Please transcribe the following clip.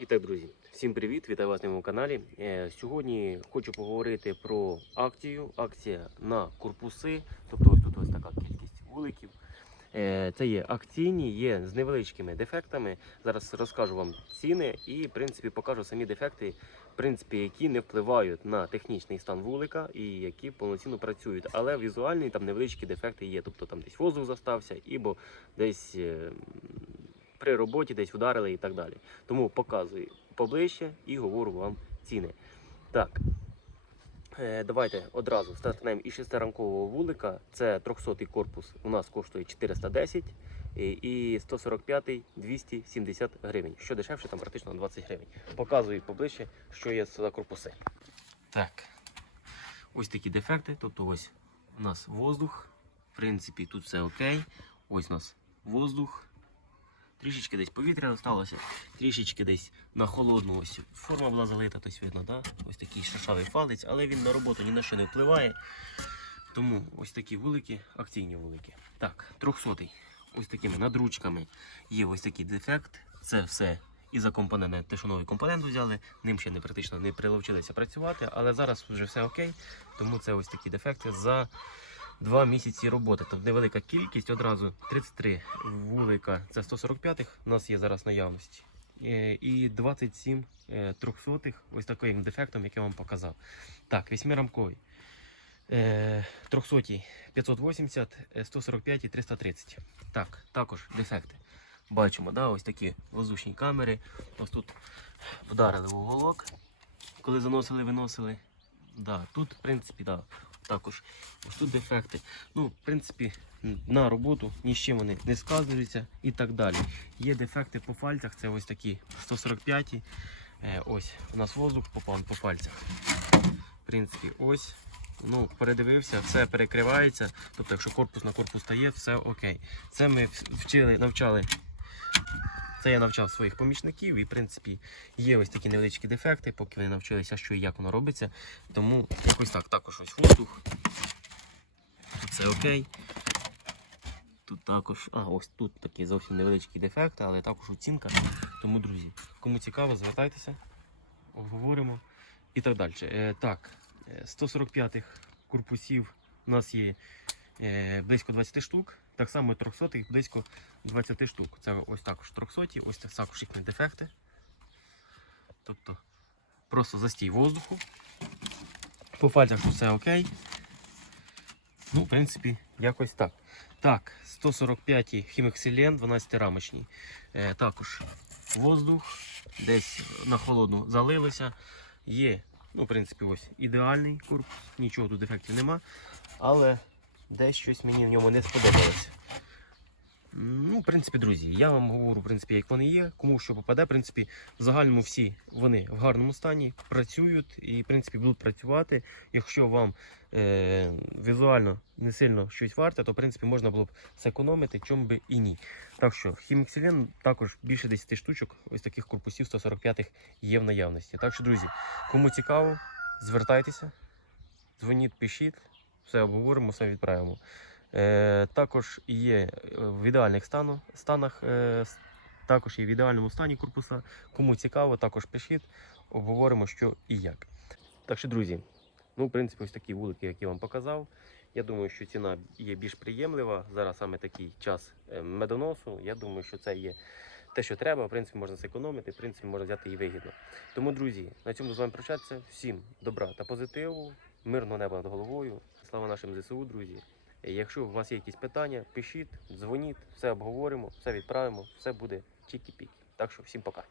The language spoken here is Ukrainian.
І так, друзі, всім привіт! Вітаю вас на моєму каналі. Е, Сьогодні хочу поговорити про акцію. Акція на корпуси. Тобто ось тут ось така кількість вуликів. Е, Це є акційні, є з невеличкими дефектами. Зараз розкажу вам ціни і, в принципі, покажу самі дефекти, в принципі, які не впливають на технічний стан вулика і які повноцінно працюють. Але візуальні там невеличкі дефекти є. Тобто там десь воздух застався, або десь. Е, При роботі десь ударили і так далі. Тому показую поближче і говорю вам ціни. Так, е, давайте одразу стартнемо із шестиранкового вулика. Це 300-й корпус у нас коштує 410 і- і 145 270 гривень. Що дешевше, там практично 20 гривень. Показую поближче, що є за корпуси. Так, ось такі дефекти. Тобто ось у нас воздух. В принципі, тут все окей. Ось у нас воздух. Трішечки десь повітря залишилося, трішечки десь на холодну ось форма була залита, тобто видно, да? ось такий шершавий палець, але він на роботу ні на що не впливає. Тому ось такі вулики, акційні вулики. Так, 300 ось такими надручками є ось такий дефект. Це все і за компонент, те, що новий компонент взяли, ним ще не практично не приловчилися працювати, але зараз вже все окей. Тому це ось такі дефекти за Два місяці роботи. Тобто невелика кількість, одразу 33 вулика, це 145-х, у нас є зараз наявності. Е, І 27 е, трьохсотих, ось таким дефектом, який я вам показав. Так, вісьмирамковий. Е, 300 580, е, 145 і 330. Так, також дефекти. Бачимо, да, ось такі воздушні камери. Ось тут вдарили в уголок, коли заносили, виносили. Да, тут, в принципі, да, також ось тут дефекти. Ну, в принципі, на роботу ні з чим вони не сказуються і так далі. Є дефекти по фальцях, це ось такі 145. Е, ось у нас воздух попав по фальцях. В принципі, ось. Ну, передивився, все перекривається. Тобто, якщо корпус на корпус стає, все окей. Це ми вчили, навчали. Це я навчав своїх помічників, і в принципі є ось такі невеличкі дефекти, поки вони навчилися, що і як воно робиться. Тому якось так, також ось воздух. Тут все окей. Тут також, а ось тут такий зовсім невеличкий дефект, але також оцінка. Тому, друзі, кому цікаво, звертайтеся, обговоримо і так далі. Е, так, 145-х корпусів у нас є е, близько 20 штук. Так само 300-х близько 20 штук. Це ось також 300, ось це також їхні дефекти. Тобто просто застій воздуху. По фальцях тут все окей. Ну, в принципі, якось так. Так, 145 хімексилен, 12 рамочні. Е, також воздух, десь на холодну залилося. Є, ну, в принципі, ось ідеальний корпус, нічого тут дефектів нема. Але десь щось мені в ньому не сподобалося. Ну, в принципі, друзі, я вам говорю, в принципі, як вони є, кому що попаде. В принципі, в загальному всі вони в гарному стані працюють і, в принципі, будуть працювати. Якщо вам е- візуально не сильно щось варте, то в принципі можна було б зекономити, чому би і ні. Так що, хіміксилен також більше 10 штучок, ось таких корпусів 145-х є в наявності. Так що, друзі, кому цікаво, звертайтеся, дзвоніть, пишіть, все обговоримо, все відправимо. Е, також є е, в ідеальних стану, станах, е, також є в ідеальному стані корпуса. Кому цікаво, також пишіть, обговоримо, що і як. Так що, друзі, ну, в принципі, ось такі вулики, які я вам показав. Я думаю, що ціна є більш приємлива. Зараз саме такий час е, медоносу. Я думаю, що це є те, що треба. В принципі, можна зекономити, в принципі, можна взяти і вигідно. Тому, друзі, на цьому з вами прощатися. Всім добра та позитиву, мирного неба над головою. Слава нашим ЗСУ, друзі. Якщо у вас є якісь питання, пишіть, дзвоніть, все обговоримо, все відправимо, все буде чікі-пікі. Так що всім пока.